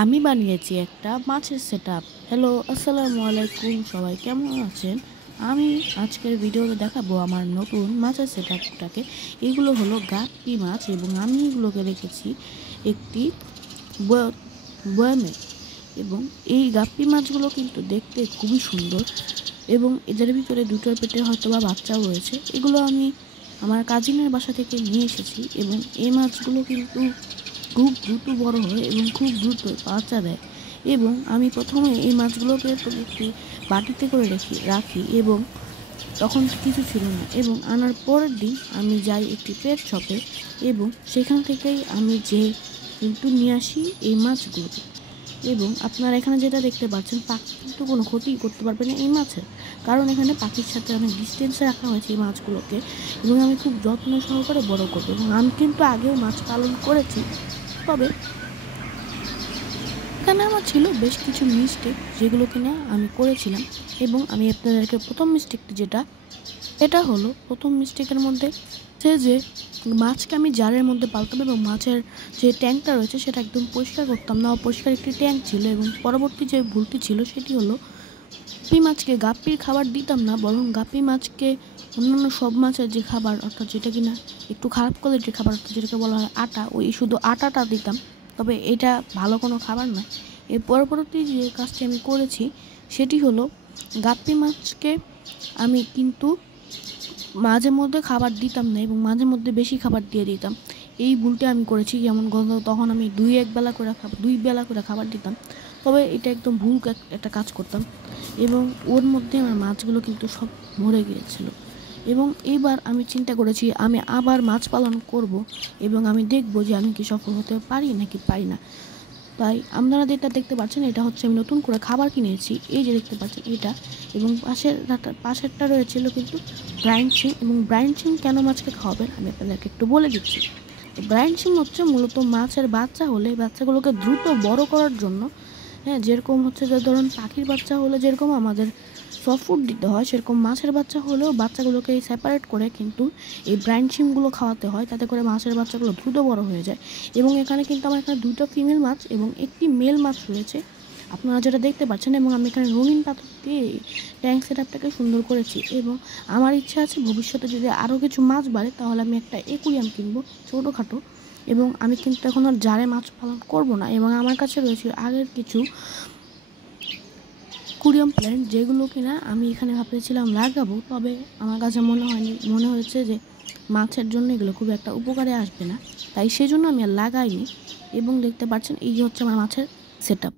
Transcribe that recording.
আমি বানিয়েছি একটা মাছের সেটআপ। হ্যালো, আসসালামু আলাইকুম, সবাই কেমন আছেন? আমি আজকের ভিডিওতে দেখাবো আমার নতুন মাছের সেটআপটাকে। এগুলো হলো গাপ্পি মাছ এবং আমি এগুলোকে রেখেছি একটি বয়ামে। এবং এই গাপ্পি মাছগুলো কিন্তু দেখতে খুবই সুন্দর এবং এদের ভিতরে দুটোর পেটে হয়তো বা বাচ্চাও রয়েছে। এগুলো আমি আমার কাজিনের বাসা থেকে নিয়ে এসেছি এবং এই মাছগুলো কিন্তু খুব দ্রুত বড় হয় এবং খুব দ্রুত বাচ্চা দেয়। এবং আমি প্রথমে এই মাছগুলোকে একটি বাটিতে করে রাখি এবং তখন কিছু ছিল না, এবং আনার পরের দিন আমি যাই একটি পেট শপে এবং সেখান থেকেই আমি কিন্তু নিয়ে আসি এই মাছগুলোকে। এবং আপনারা এখানে যেটা দেখতে পাচ্ছেন, পাখি কিন্তু কোনো ক্ষতি করতে পারবে না এই মাছের, কারণ এখানে পাখির সাথে অনেক ডিস্টেন্সে রাখা হয়েছে এই মাছগুলোকে। এবং আমি খুব যত্ন সহকারে বড় করবো। এবং আমি কিন্তু আগেও মাছ পালন করেছি, তবে এখানে আমার ছিল বেশ কিছু মিস্টেক যেগুলো কিনা আমি করেছিলাম। এবং আমি আপনাদেরকে প্রথম মিস্টেকটি এটা হলো, প্রথম মিস্টেকের মধ্যে যে মাছকে আমি জারের মধ্যে পালতাম এবং মাছের যে ট্যাঙ্কটা রয়েছে সেটা একদম পরিষ্কার করতাম না, অপরিষ্কার একটি ট্যাঙ্ক ছিল। এবং পরবর্তী যে ভুলটি ছিল সেটি হলো, গাপ্পি মাছকে গাপ্পির খাবার দিতাম না, বরং গাপ্পি মাছকে অন্যান্য সব মাছের যে খাবার, অর্থাৎ যেটা কিনা একটু খারাপ কোয়ালিটির খাবার, অর্থাৎ যেটাকে বলা হয় আটা, ওই শুধু আটাটা দিতাম। তবে এটা ভালো কোনো খাবার নয়। এর পরবর্তী যে কাজটি আমি করেছি সেটি হলো, গাপ্পি মাছকে আমি কিন্তু মাঝে মধ্যে খাবার দিতাম না এবং মাঝে মধ্যে বেশি খাবার দিয়ে দিতাম। এই ভুলটা আমি করেছি। যেমন তখন আমি দুই বেলা করে খাবার দিতাম, তবে এটা একদম ভুল একটা কাজ করতাম এবং ওর মধ্যে আমার মাছগুলো কিন্তু সব মরে গিয়েছিল। এবং এইবার আমি চিন্তা করেছি আমি আবার মাছ পালন করব এবং আমি দেখব যে আমি কি সফল হতে পারি নাকি পারি না। তাই আপনারা যেটা দেখতে পাচ্ছেন, এটা হচ্ছে আমি নতুন করে খাবার কিনেছি, এই যে দেখতে পাচ্ছেন এটা। এবং পাশেরটা রয়েছিল কিন্তু ব্রাইনচিং। এবং ব্রাইনচিং কেন মাছকে খাওয়াবেন আমি আপনাদেরকে একটু বলে দিচ্ছি। ব্রাইনচিং হচ্ছে মূলত মাছের বাচ্চা হলে বাচ্চাগুলোকে দ্রুত বড় করার জন্য। হ্যাঁ, যেরকম হচ্ছে যে ধরুন পাখির বাচ্চা হলে যেরকম আমাদের সফট ফুড দিতে হয়, সেরকম মাছের বাচ্চা হলেও বাচ্চাগুলোকে সেপারেট করে কিন্তু এই ব্রাইনচিংগুলো খাওয়াতে হয়, তাতে করে মাছের বাচ্চাগুলো দ্রুত বড় হয়ে যায়। এবং এখানে কিন্তু আমার এখানে দুটো ফিমেল মাছ এবং একটি মেল মাছ রয়েছে, আপনারা যেটা দেখতে পাচ্ছেন। এবং আমি এখানে রঙিন পাথর দিয়ে ট্যাঙ্ক সেটআপটাকে সুন্দর করেছি। এবং আমার ইচ্ছা আছে ভবিষ্যতে যদি আরও কিছু মাছ বাড়ে তাহলে আমি একটা একুরিয়াম কিনবো ছোটোখাটো। এবং আমি কিন্তু এখন আর জারে মাছ পালন করব না। এবং আমার কাছে রয়েছে আগের কিছু অ্যাকুরিয়াম প্ল্যান্ট, যেগুলো কিনা আমি এখানে ভাবতেছিলাম লাগাবো, তবে আমার কাছে মনে হয়েছে যে মাছের জন্য এগুলো খুব একটা উপকারে আসবে না, তাই সেজন্য আমি আর লাগাইনি। এবং দেখতে পাচ্ছেন এই হচ্ছে আমার মাছের সেটআপ।